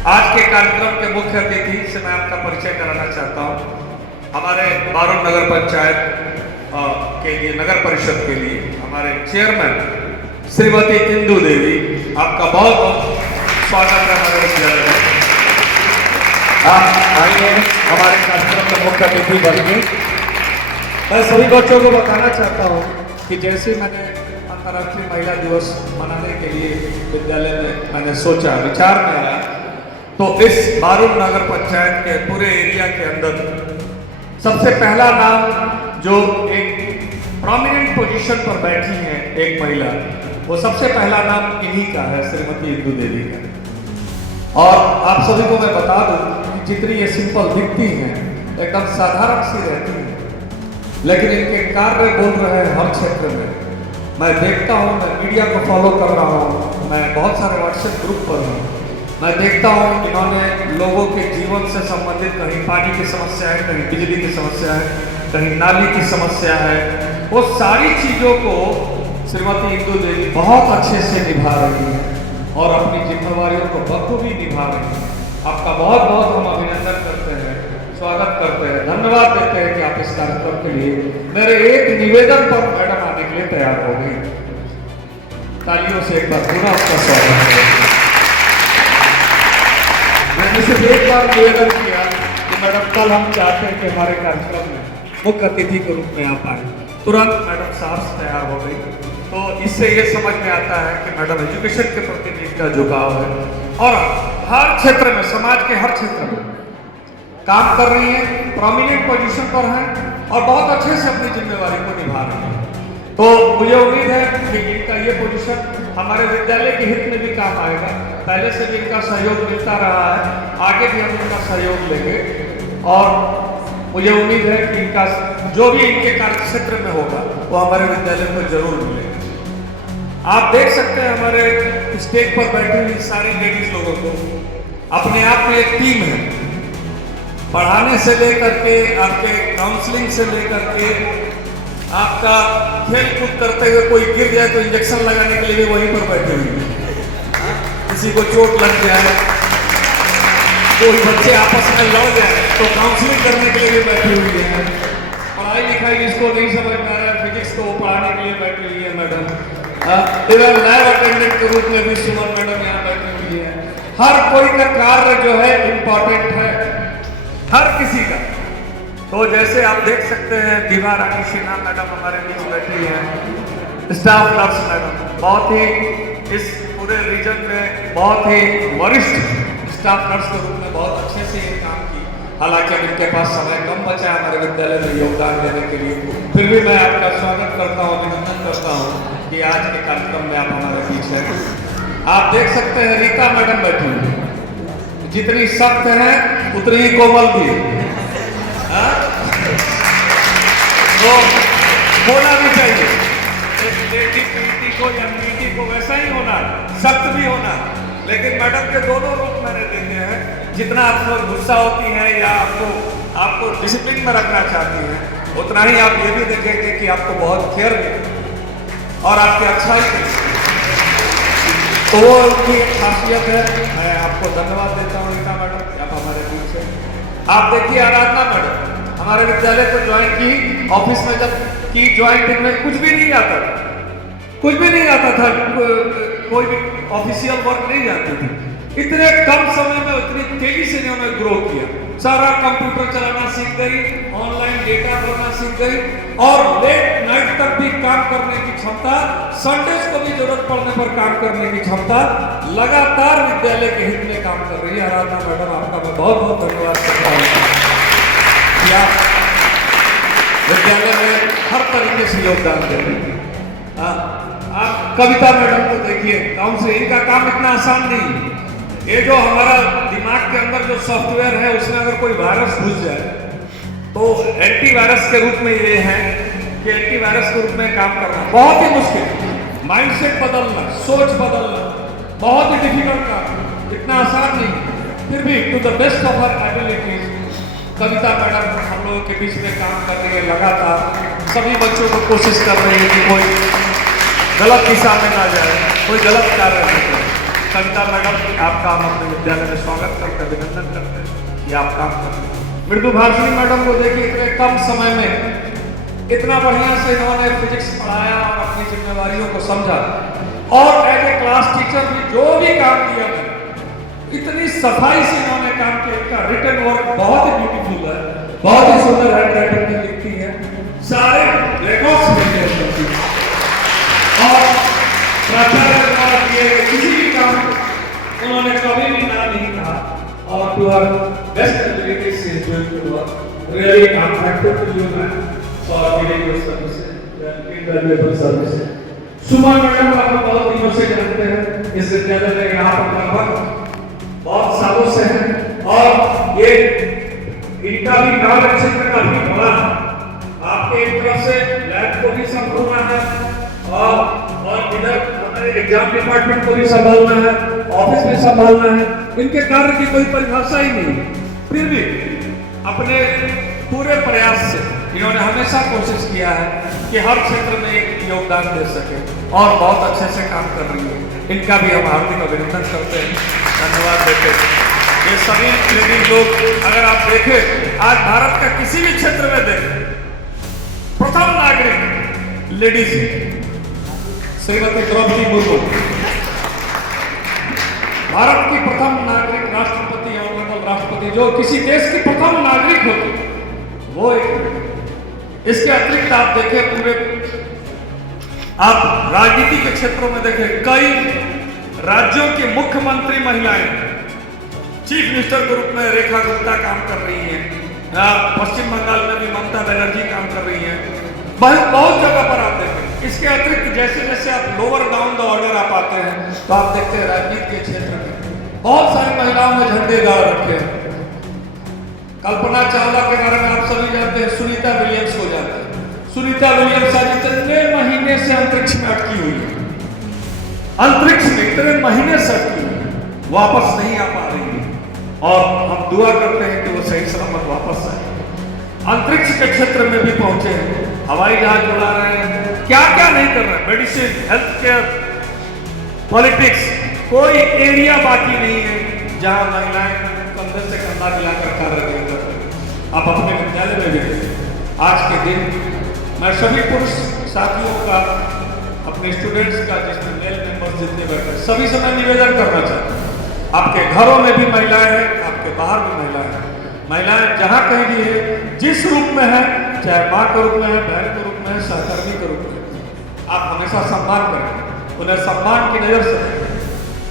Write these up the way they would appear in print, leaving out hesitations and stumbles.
आज के कार्यक्रम के मुख्य अतिथि से मैं आपका परिचय कराना चाहता हूँ। हमारे बारुण नगर पंचायत के लिए, नगर परिषद के लिए हमारे चेयरमैन श्रीमती इंदु देवी, आपका बहुत बहुत स्वागत है हमारे विद्यालय में। आप आइए हमारे कार्यक्रम के मुख्य अतिथि बनिए। मैं सभी बच्चों को बताना चाहता हूँ कि जैसे मैंने अंतर्राष्ट्रीय महिला दिवस मनाने के लिए विद्यालय में मैंने सोचा, विचार में आया, तो इस बारुण नगर पंचायत के पूरे एरिया के अंदर सबसे पहला नाम जो एक प्रोमिनेंट पोजीशन पर बैठी है एक महिला, वो सबसे पहला नाम इन्हीं का है, श्रीमती इंदु देवी का। और आप सभी को मैं बता दूं कि जितनी ये सिंपल दिखती हैं, एकदम साधारण सी रहती हैं, लेकिन इनके कार्य बोल रहे हैं हर क्षेत्र में। मैं देखता हूँ, मैं मीडिया को फॉलो कर रहा हूँ, मैं बहुत सारे व्हाट्सएप ग्रुप पर हूँ, मैं देखता हूँ इन्होंने लोगों के जीवन से संबंधित कहीं पानी की समस्या है, कहीं बिजली की समस्या है, कहीं नाली की समस्या है, वो सारी चीज़ों को श्रीमती इंदु देवी बहुत अच्छे से निभा रही हैं और अपनी जिम्मेवारियों को बखूबी निभा रही हैं। आपका बहुत बहुत हम अभिनंदन करते हैं, स्वागत करते हैं, धन्यवाद देते हैं कि आप इस कार्यक्रम के लिए मेरे एक निवेदन पर मैडम आने के लिए तैयार हो गई। तालियों से एक बार पुनः आपका स्वागत करें। मैंने सिर्फ एक बार निवेदन किया कि मैडम कल हम चाहते हैं कि हमारे कार्यक्रम में मुख्य अतिथि के रूप में आप आए, तुरंत मैडम साहब तैयार हो गई। तो इससे ये समझ में आता है कि मैडम एजुकेशन के प्रति इनका झुकाव है और हर क्षेत्र में, समाज के हर क्षेत्र में काम कर रही है, प्रोमिनेंट पोजीशन पर है और बहुत अच्छे से अपनी जिम्मेवारी को निभा रही है। तो मुझे उम्मीद है कि इनका ये पोजीशन हमारे विद्यालय के हित में भी काम आएगा। पहले से भी इनका सहयोग मिलता रहा है, आगे भी हम इनका सहयोग लेंगे और मुझे उम्मीद है कि इनका जो भी इनके कार्य क्षेत्र में होगा वो हमारे विद्यालय को जरूर मिलेगा। आप देख सकते हैं हमारे स्टेज पर बैठी हुई सारी लेडीज लोगों को, अपने आप में एक टीम है। पढ़ाने से लेकर के, आपके काउंसलिंग से लेकर के, आपका खेल कूद करते हुए कोई गिर जाए तो इंजेक्शन लगाने के लिए भी वहीं पर बैठे हुए हैं। किसी को चोट लग जाए, कोई बच्चे आपस में लड़ जाए तो काउंसलिंग करने के लिए भी बैठी हुई है। पढ़ाई लिखाई जिसको नहीं समझ में आ रहा है, फिजिक्स को पढ़ाने के लिए बैठी हुई है मैडम। इधर लैब अटेंडेंट के रूप में भी सुमन मैडम यहाँ बैठी हुई है। हर कोई का कार्य जो है इम्पोर्टेंट है, हर किसी का। तो जैसे आप देख सकते हैं दीवा रानी सिन्हा मैडम हमारे बीच बैठी हैं, स्टाफ नर्स मैडम, बहुत ही इस पूरे रीजन में बहुत ही वरिष्ठ स्टाफ नर्स के रूप में बहुत अच्छे से ये काम की। हालांकि अब इनके पास समय कम बचा है हमारे विद्यालय में योगदान देने के लिए, फिर भी मैं आपका स्वागत करता हूँ, अभिनंदन करता हूँ कि आज के कार्यक्रम में आप हमारे बीच हैं। आप देख सकते हैं रीता मैडम बैठी हुई, जितनी सख्त है उतनी ही कोमल भी है। तो होना भी चाहिए, लेडी पीटी को या पीटी को वैसा ही होना, सख्त भी होना। लेकिन मैडम के दोनों रूप मैंने देखे हैं, जितना आपको गुस्सा होती है या आपको डिसिप्लिन में रखना चाहती हैं, उतना ही आप ये भी देखेंगे कि आपको बहुत केयर मिले और आपकी अच्छाई मिले। तो वो उनकी खासियत है। मैं आपको धन्यवाद देता हूँ रीता मैडम, आप हमारे बीच से। आप देखिए आराधना मैडम हमारे विद्यालय को ज्वाइन की, ऑफिस में जब की ज्वाइन में कुछ भी नहीं आता था, कुछ भी नहीं आता था, कोई भी ऑफिशियल वर्क नहीं जानती थी। इतने कम समय में इतनी तेजी से उन्होंने ग्रो किया, सारा कंप्यूटर चलाना सीख गई, ऑनलाइन डेटा भरना सीख गई और लेट नाइट तक भी काम करने की क्षमता, संडेज को भी जरूरत पड़ने पर काम करने की क्षमता, लगातार विद्यालय के हित में काम कर रही है। आराधना मैडम आपका मैं बहुत बहुत धन्यवाद करता हूँ कि आप विद्यालय में हर तरीके से योगदान दे रहे हैं। आप कविता मैडम को देखिए, काउंसलिंग का काम इतना आसान नहीं है। ये जो हमारा दिमाग के अंदर जो सॉफ्टवेयर है उसमें अगर कोई वायरस घुस जाए तो एंटीवायरस के रूप में ये है कि एंटीवायरस के रूप में काम करना बहुत ही मुश्किल है। माइंडसेट बदलना, सोच बदलना बहुत ही डिफिकल्ट काम, इतना आसान नहीं। फिर भी to the best of her abilities Kavita madam हम लोगों के बीच में काम कर रही है लगातार। सभी बच्चों को कोशिश कर रही है कि कोई गलत दिशा में ना जाए, कोई गलत कार्य न करे। सविता मैडम, आपका हम अपने विद्यालय में स्वागत करते अभिनंदन करते हैं कि आप काम कर रहे हैं। मृदु भाषिणी मैडम को देखिए, इतने कम समय में इतना बढ़िया से इन्होंने फिजिक्स पढ़ाया और अपनी जिम्मेवारियों को समझा, और एज ए क्लास टीचर भी जो भी काम किया है इतनी सफाई से इन्होंने काम किया। इनका रिटन वर्क बहुत ही ब्यूटीफुल है, बहुत ही सुंदर हैंड राइटिंग में लिखती है, सारे रिकॉर्ड्स मेंटेन करती है, और प्राचार्य द्वारा किए गए किसी भी काम को उन्होंने कभी भी ना नहीं कहा, और टू आवर बेस्ट एबिलिटी से doing work really I am thankful to you ma'am for giving your services invaluable services. Suma madam आप बहुत दिनों से जानते हैं, इस विद्यालय में यहाँ पर लगभग बहुत सालों से हैं, और ये इनका भी कार्य क्षेत्र काफी बड़ा है। आपके एक तरफ से लैब को भी संभालना है, और इधर एग्जाम डिपार्टमेंट को भी संभालना है, ऑफिस भी संभालना है। इनके कार्य की कोई परिभाषा ही नहीं, फिर भी अपने पूरे प्रयास से इन्होंने हमेशा कोशिश किया है कि हर क्षेत्र में एक योगदान दे सके, और बहुत अच्छे से काम कर रही है। इनका भी हम हार्दिक अभिनंदन करते हैं, धन्यवाद देते हैं। ये सभी लेडीज लोग अगर आप देखें, आज भारत का किसी भी क्षेत्र में देखें, प्रथम नागरिक लेडीज श्रीमती द्रौपदी मुर्मू, भारत की प्रथम नागरिक राष्ट्रपति, ऑनरेबल राष्ट्रपति, जो किसी देश की प्रथम नागरिक होती वो एक। इसके अतिरिक्त आप देखें, पूरे आप राजनीति के क्षेत्रों में देखें, कई राज्यों की मुख्यमंत्री महिलाएं, चीफ मिनिस्टर के रूप में रेखा गुप्ता काम कर रही हैं, पश्चिम बंगाल में भी ममता बनर्जी काम कर रही हैं, बहुत जगह पर आप देखें। इसके अतिरिक्त जैसे जैसे आप लोअर डाउन द ऑर्डर आप आते हैं, तो आप देखते हैं राजनीति के क्षेत्र में बहुत सारी महिलाओं ने झंडे गाड़ रखे हैं। कल्पना चावला के बारे में आप सभी जानते हैं, सुनीता विलियम्स को जानते हैं। सुनीता विलियम्स आज इतने महीने से अंतरिक्ष में अटकी हुई है, अंतरिक्ष में इतने महीने से अटकी हुई है, वापस नहीं आ पा रही है, और हम दुआ करते हैं कि वो सही सलामत वापस आए। अंतरिक्ष के क्षेत्र में भी पहुंचे हैं, हवाई जहाज उड़ा रहे हैं, क्या क्या नहीं कर रहे हैं, मेडिसिन, हेल्थ केयर, पॉलिटिक्स, कोई एरिया बाकी नहीं है जहां महिलाएं कंधे से कंधा मिलाकर कार्य नहीं कर रही। आप अपने विद्यालय में भी आज के दिन मैं सभी पुरुष साथियों का, अपने स्टूडेंट्स का, जिसमें मेल मेंबर्स जितने बैठे, सभी से मैं निवेदन करना चाहता हूँ, आपके घरों में भी महिलाएं हैं, आपके बाहर भी महिलाएं हैं। महिलाएं जहां कहीं भी है, जिस रूप में है, चाहे माँ के रूप में है, बहन के रूप में है, सहकर्मी के रूप में है, आप हमेशा सम्मान करें, उन्हें सम्मान की नजर से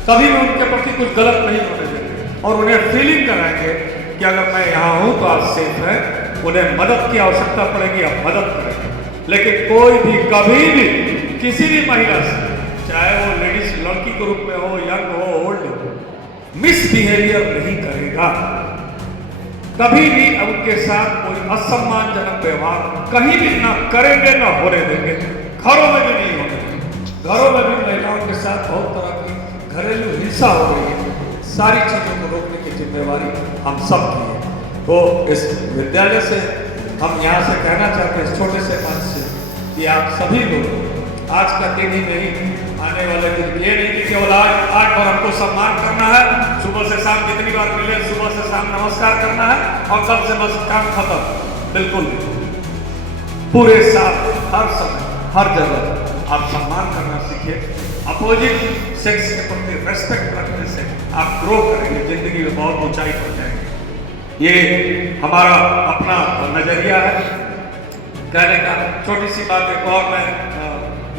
कभी भी उनके प्रति कुछ गलत नहीं होने देंगे, और उन्हें फीलिंग कराएंगे कि अगर मैं यहाँ हूँ तो आप सेफ हैं। उन्हें मदद की आवश्यकता पड़ेगी, आप मदद करेंगे, लेकिन कोई भी कभी भी किसी भी महिला से, चाहे वो लेडीज लड़की के रूप में हो, यंग हो, ओल्ड हो, मिसबिहेवियर नहीं करेगा। कभी भी उनके साथ कोई असम्मानजनक व्यवहार कहीं भी ना करेंगे, ना होने देंगे, घरों में भी नहीं होने देंगे। घरों में भी महिलाओं के साथ बहुत तरह की घरेलू हिंसा हो रही है, सारी चीजों को रोकने की जिम्मेवारी हम सब की है। तो इस विद्यालय से हम यहाँ से कहना चाहते हैं, इस छोटे से मंच से, कि आप सभी लोग आज का दिन ही नहीं, आने वाले दिन ये नहीं कि केवल आज बार हमको सम्मान करना है, सुबह से शाम जितनी बार मिले सुबह से शाम नमस्कार करना है, और कल से बस काम खत्म। बिल्कुल पूरे साल, हर समय, हर जगह आप सम्मान करना सीखिए। अपोजिट सेक्स के प्रति रेस्पेक्ट रखने से आप ग्रो करेंगे, जिंदगी में बहुत ऊंचाई पर जाएंगे। ये हमारा अपना नजरिया है कहने का। छोटी सी बात एक और, मैं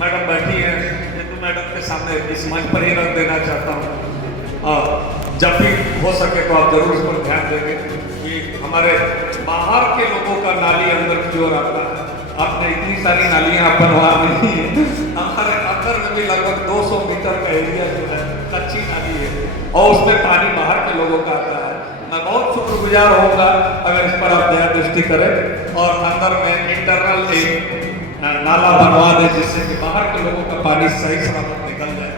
मैडम बैठी है, हिंदू मैडम के सामने इस मंच पर ही रख देना चाहता हूँ। जब भी हो सके तो आप जरूर इस पर ध्यान देंगे कि हमारे बाहर के लोगों का नाली अंदर की ओर आता है। आपने इतनी सारी नालियां बनवा रही है, हमारे अंदर में भी लगभग 200 मीटर का एरिया जो है कच्ची नाली है, और उसमें पानी बाहर के लोगों का आता है। मैं बहुत शुक्रगुजार होऊंगा अगर इस पर आप ध्यान दृष्टि करें और अंदर में इंटरनल एक नाला बनवा दें, जिससे कि बाहर के लोगों का पानी सही सलामत निकल जाए।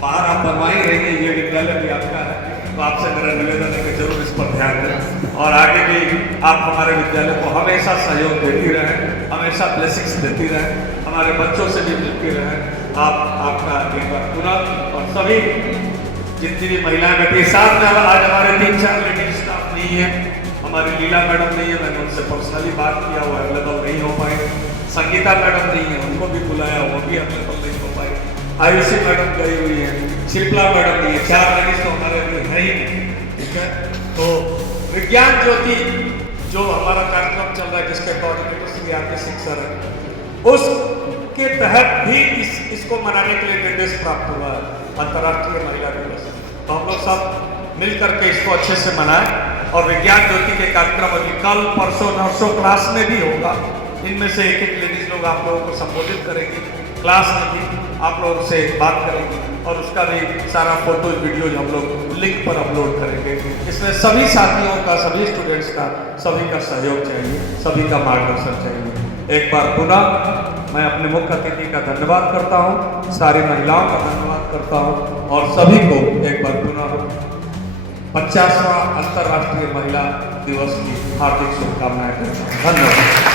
बाहर आप बनवा ही रही है, ये विद्यालय भी आपका है, तो आपसे मेरा निवेदन है कि जरूर इस पर ध्यान दें, और आगे भी आप हमारे विद्यालय को हमेशा सहयोग देती रहें, हमेशा ब्लेसिंग्स देती रहें, हमारे बच्चों से भी मिलती रहें। आपका एक बार पुनः, और सभी जितनी भी महिलाएं बैठी है, साथ में आज हमारे 3-4 लेडीज स्टाफ नहीं है, हमारी लीला मैडम नहीं है, मैंने उनसे पर्सनली बात किया, वो अवेलेबल नहीं हो पाए। संगीता मैडम नहीं है, उनको भी बुलाया, वो भी अवेलेबल नहीं हो पाए। आयुषी मैडम गई हुई है, शिल्पा मैडम नहीं है, 4 लेडीज तो हमारे लिए है ही नहीं, ठीक है। तो विज्ञान ज्योति जो हमारा कार्यक्रम चल रहा है, जिसके coordinator Shri R K. Singh sir है, उसके तहत भी इसको मनाने के लिए निर्देश प्राप्त हुआ है, अंतर्राष्ट्रीय महिला दिवस। तो हम लोग सब मिल करके इसको अच्छे से मनाएं और विज्ञान ज्योति के कार्यक्रम अभी कल परसों नरसों क्लास में भी होगा। इनमें से एक लेडीज लोग आप लोगों को संबोधित करेंगे, क्लास में भी आप लोगों से बात करेंगे और उसका भी सारा फोटो वीडियो हम लोग लिंक पर अपलोड करेंगे। इसमें सभी साथियों का, सभी स्टूडेंट्स का, सभी का सहयोग चाहिए, सभी का मार्गदर्शन चाहिए। एक बार पुनः मैं अपने मुख्य अतिथि का धन्यवाद करता हूँ, सारी महिलाओं का धन्यवाद करता हूँ और सभी को एक बार पुनः 50वां अंतर्राष्ट्रीय महिला दिवस की हार्दिक शुभकामनाएं करता हूँ। धन्यवाद।